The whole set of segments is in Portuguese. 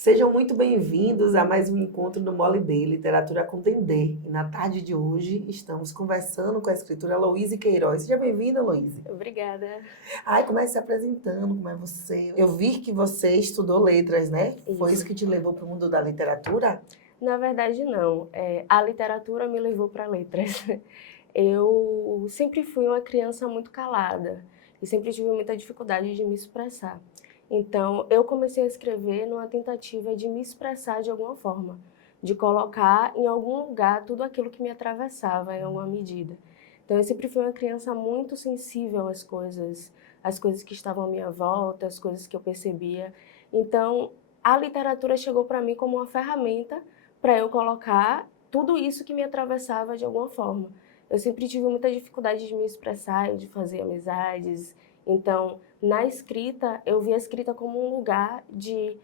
Sejam muito bem-vindos a mais um encontro do Mole D, Literatura com Dendê. E na tarde de hoje estamos conversando com a escritora Aloíse Queiroz. Seja bem-vinda, Aloíse. Obrigada. Ai, comece se apresentando, como é você? Eu vi que você estudou letras, né? Foi isso que te levou para o mundo da literatura? Na verdade, não. A literatura me levou para letras. Eu sempre fui uma criança muito calada e sempre tive muita dificuldade de me expressar. Então, eu comecei a escrever numa tentativa de me expressar de alguma forma, de colocar em algum lugar tudo aquilo que me atravessava em alguma medida. Então, eu sempre fui uma criança muito sensível às coisas que estavam à minha volta, às coisas que eu percebia. Então, a literatura chegou para mim como uma ferramenta para eu colocar tudo isso que me atravessava de alguma forma. Eu sempre tive muita dificuldade de me expressar, de fazer amizades. Então, na escrita, eu via a escrita como um lugar de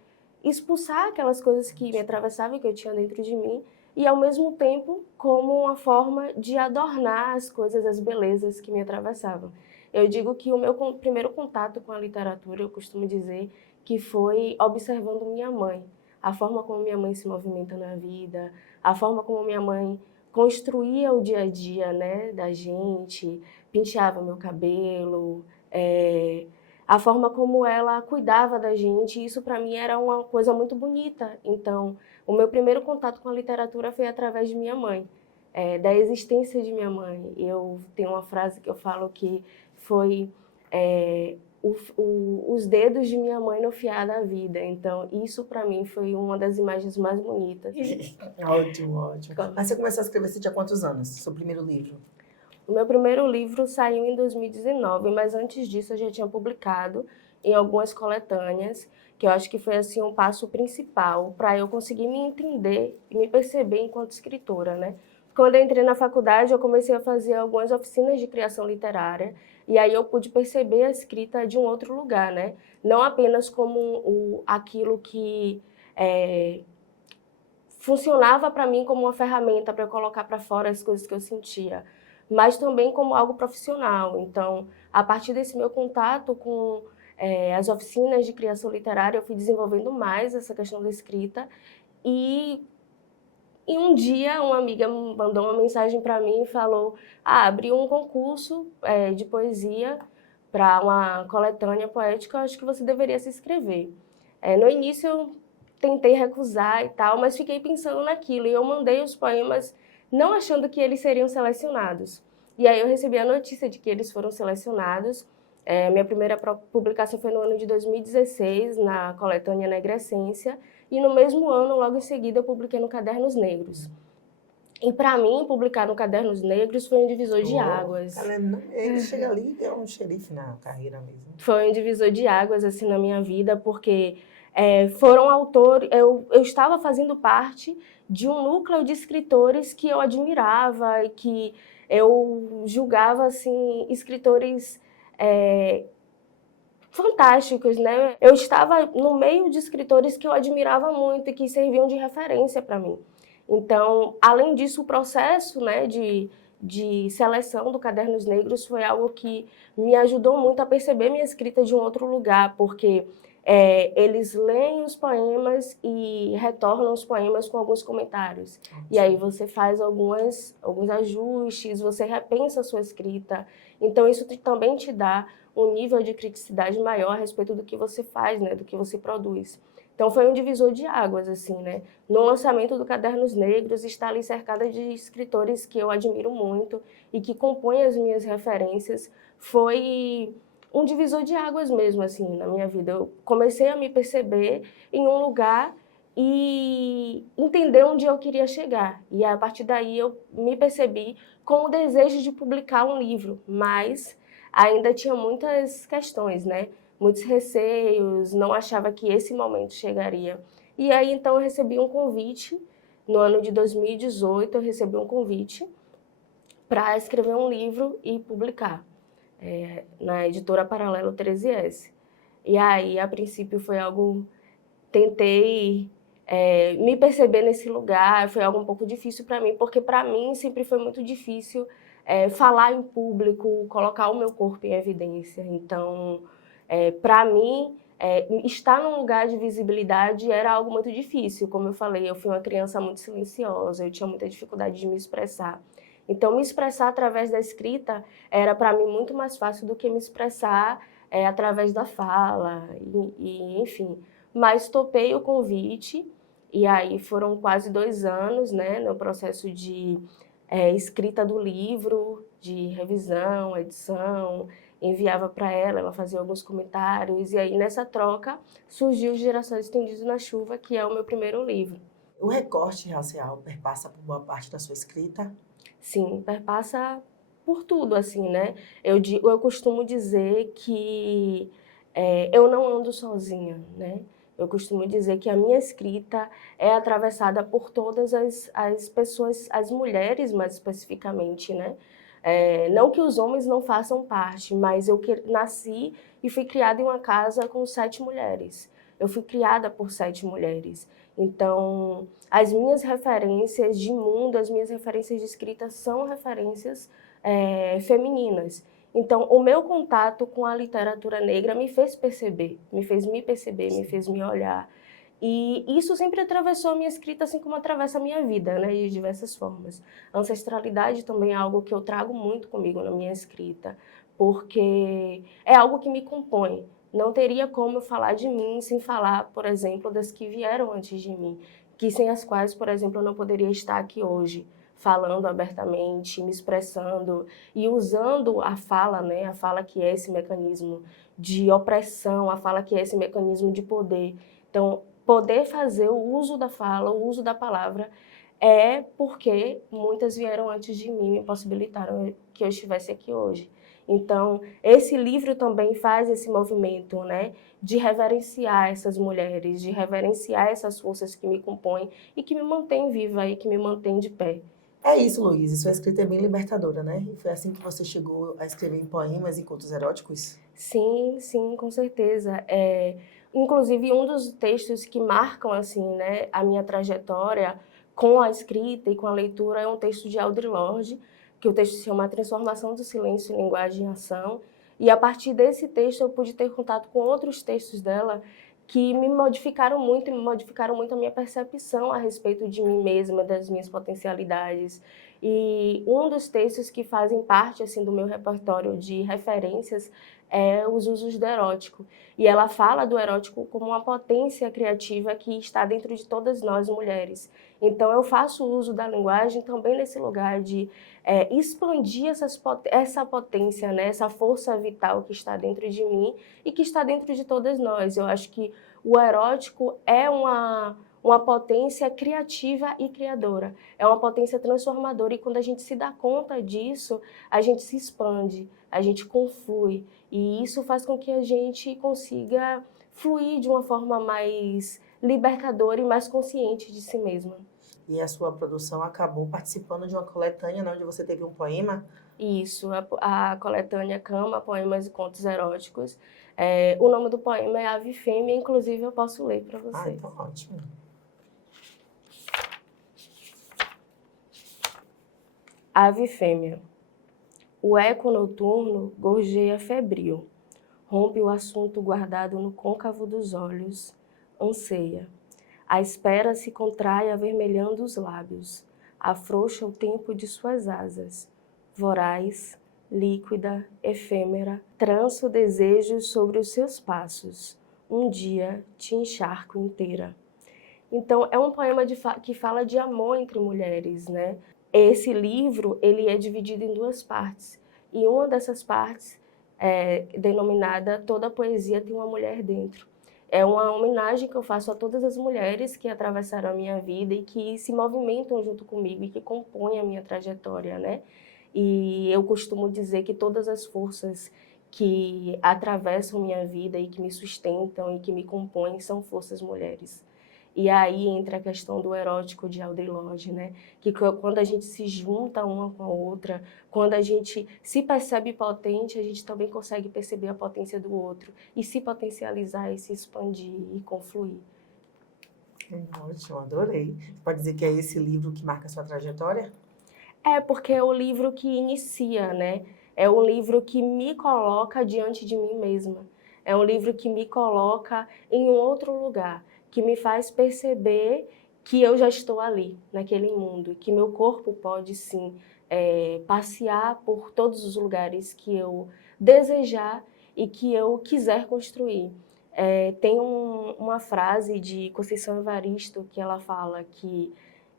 expulsar aquelas coisas que me atravessavam, que eu tinha dentro de mim, e ao mesmo tempo como uma forma de adornar as coisas, as belezas que me atravessavam. Eu digo que o meu primeiro contato com a literatura, eu costumo dizer, que foi observando minha mãe. A forma como minha mãe se movimenta na vida, a forma como minha mãe construía o dia a dia, né, da gente, penteava meu cabelo, a forma como ela cuidava da gente, isso para mim era uma coisa muito bonita. Então, o meu primeiro contato com a literatura foi através de minha mãe, da existência de minha mãe. Eu tenho uma frase que eu falo que foi os dedos de minha mãe no fiar da vida. Então, isso para mim foi uma das imagens mais bonitas. Ótimo, ótimo. Mas você começou a escrever, você tinha quantos anos? Seu primeiro livro? O meu primeiro livro saiu em 2019, mas antes disso eu já tinha publicado em algumas coletâneas, que eu acho que foi assim um passo principal para eu conseguir me entender e me perceber enquanto escritora, né? Quando eu entrei na faculdade, eu comecei a fazer algumas oficinas de criação literária, e aí eu pude perceber a escrita de um outro lugar, né? Não apenas como aquilo que funcionava para mim como uma ferramenta para eu colocar para fora as coisas que eu sentia, mas também como algo profissional. Então, a partir desse meu contato com as oficinas de criação literária, eu fui desenvolvendo mais essa questão da escrita e um dia uma amiga mandou uma mensagem para mim e falou: abriu um concurso de poesia para uma coletânea poética, eu acho que você deveria se inscrever. No início eu tentei recusar e tal, mas fiquei pensando naquilo e eu mandei os poemas não achando que eles seriam selecionados. E aí eu recebi a notícia de que eles foram selecionados. Minha primeira publicação foi no ano de 2016, na coletânea Negra Essência, e no mesmo ano, logo em seguida, eu publiquei no Cadernos Negros. E para mim, publicar no Cadernos Negros foi um divisor de águas. Ele chega ali e deu um xerife na carreira mesmo. Foi um divisor de águas assim na minha vida, porque foram autores. Eu estava fazendo parte de um núcleo de escritores que eu admirava e que eu julgava assim escritores fantásticos, né? Eu estava no meio de escritores que eu admirava muito e que serviam de referência para mim. Então, além disso, o processo, né, de seleção do Cadernos Negros foi algo que me ajudou muito a perceber minha escrita de um outro lugar, porque eles leem os poemas e retornam os poemas com alguns comentários. E aí você faz alguns ajustes, você repensa a sua escrita. Então, isso também te dá um nível de criticidade maior a respeito do que você faz, né, do que você produz. Então, foi um divisor de águas, assim, né? No lançamento do Cadernos Negros, está ali cercada de escritores que eu admiro muito e que compõem as minhas referências. Foi um divisor de águas mesmo, assim, na minha vida. Eu comecei a me perceber em um lugar e entender onde eu queria chegar. E a partir daí eu me percebi com o desejo de publicar um livro, mas ainda tinha muitas questões, né? Muitos receios, não achava que esse momento chegaria. E aí, então, eu recebi um convite, no ano de 2018, eu recebi um convite para escrever um livro e publicar na editora Paralelo 13S. E aí, a princípio, foi algo... Tentei me perceber nesse lugar, foi algo um pouco difícil para mim, porque para mim sempre foi muito difícil falar em público, colocar o meu corpo em evidência. Então, para mim, Estar num lugar de visibilidade era algo muito difícil. Como eu falei, eu fui uma criança muito silenciosa, eu tinha muita dificuldade de me expressar. Então, me expressar através da escrita era para mim muito mais fácil do que me expressar através da fala, enfim. Mas topei o convite, e aí foram quase 2 anos, né, no processo de escrita do livro, de revisão, edição, enviava para ela, ela fazia alguns comentários, e aí nessa troca surgiu Gerações Estendidas na Chuva, que é o meu primeiro livro. O recorte racial perpassa por boa parte da sua escrita? Sim, perpassa por tudo, assim, né? Eu costumo dizer que eu não ando sozinha, né? Eu costumo dizer que a minha escrita é atravessada por todas as pessoas, as mulheres mais especificamente, né? Não que os homens não façam parte, mas eu nasci e fui criada em uma casa com 7 mulheres. Eu fui criada por 7 mulheres. Então, as minhas referências de mundo, as minhas referências de escrita são referências femininas. Então, o meu contato com a literatura negra me fez perceber, me fez me olhar. E isso sempre atravessou a minha escrita, assim como atravessa a minha vida, né, de diversas formas. A ancestralidade também é algo que eu trago muito comigo na minha escrita, porque é algo que me compõe. Não teria como eu falar de mim sem falar, por exemplo, das que vieram antes de mim, que sem as quais, por exemplo, eu não poderia estar aqui hoje, falando abertamente, me expressando e usando a fala, né? A fala que é esse mecanismo de opressão, a fala que é esse mecanismo de poder. Então, poder fazer o uso da fala, o uso da palavra, é porque muitas vieram antes de mim, me possibilitaram que eu estivesse aqui hoje. Então, esse livro também faz esse movimento, né, de reverenciar essas mulheres, de reverenciar essas forças que me compõem e que me mantêm viva e que me mantêm de pé. É isso, Luísa. Sua escrita é bem libertadora, né? E foi assim que você chegou a escrever em poemas e contos eróticos? Sim, sim, com certeza. Inclusive, um dos textos que marcam assim, né, a minha trajetória com a escrita e com a leitura é um texto de Audre Lorde, que o texto se chama A Transformação do Silêncio em Linguagem e Ação. E a partir desse texto eu pude ter contato com outros textos dela que me modificaram muito e me modificaram muito a minha percepção a respeito de mim mesma, das minhas potencialidades. E um dos textos que fazem parte assim do meu repertório de referências é Os Usos do Erótico. E ela fala do erótico como uma potência criativa que está dentro de todas nós mulheres. Então eu faço uso da linguagem também nesse lugar de expandir essa potência, né? Essa força vital que está dentro de mim e que está dentro de todas nós. Eu acho que o erótico é uma potência criativa e criadora. É uma potência transformadora e quando a gente se dá conta disso, a gente se expande, a gente conflui. E isso faz com que a gente consiga fluir de uma forma mais libertadora e mais consciente de si mesma. E a sua produção acabou participando de uma coletânea, né, onde você teve um poema? Isso, a coletânea Cama, Poemas e Contos Eróticos. O nome do poema é Ave Fêmea, inclusive eu posso ler para vocês. Ah, então ótimo. Ave Fêmea. O eco noturno gorjeia febril, rompe o assunto guardado no côncavo dos olhos, anseia. A espera se contrai avermelhando os lábios, afrouxa o tempo de suas asas. Voraz, líquida, efêmera, trança o desejo sobre os seus passos. Um dia te encharco inteira. Então, é um poema que fala de amor entre mulheres, né? Esse livro, ele é dividido em 2 partes. E uma dessas partes é denominada Toda Poesia Tem uma Mulher Dentro. É uma homenagem que eu faço a todas as mulheres que atravessaram a minha vida e que se movimentam junto comigo e que compõem a minha trajetória, né? E eu costumo dizer que todas as forças que atravessam minha vida e que me sustentam e que me compõem são forças mulheres. E aí entra a questão do erótico de Audre Lorde, né? Que quando a gente se junta uma com a outra, quando a gente se percebe potente, a gente também consegue perceber a potência do outro e se potencializar e se expandir e confluir. Ótimo, adorei. Pode dizer que é esse livro que marca a sua trajetória? Porque é o livro que inicia, né? É um livro que me coloca diante de mim mesma. É um livro que me coloca em um outro lugar, que me faz perceber que eu já estou ali, naquele mundo, que meu corpo pode sim passear por todos os lugares que eu desejar e que eu quiser construir. Tem uma frase de Conceição Evaristo que ela fala que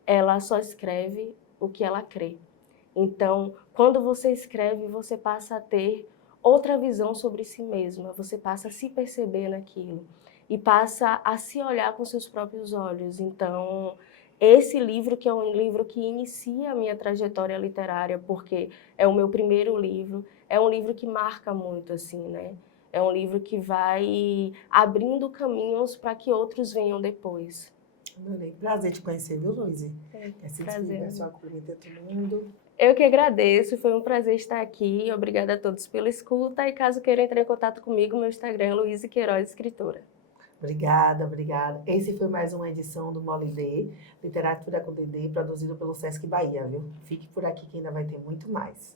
ela só escreve o que ela crê. Então, quando você escreve, você passa a ter outra visão sobre si mesma, você passa a se perceber naquilo e passa a se olhar com seus próprios olhos. Então, esse livro, que é um livro que inicia a minha trajetória literária, porque é o meu primeiro livro, é um livro que marca muito, assim, né? É um livro que vai abrindo caminhos para que outros venham depois. Adorei. Prazer te conhecer, viu, Luíse? Quer se despedir, Prazer. só cumprimentar todo mundo. Eu que agradeço, foi um prazer estar aqui. Obrigada a todos pela escuta. E caso queiram entrar em contato comigo, meu Instagram é Luíse Queiroz Escritora. Obrigada, obrigada. Esse foi mais uma edição do Mole D, Literatura com DD, produzido pelo Sesc Bahia, viu? Fique por aqui que ainda vai ter muito mais.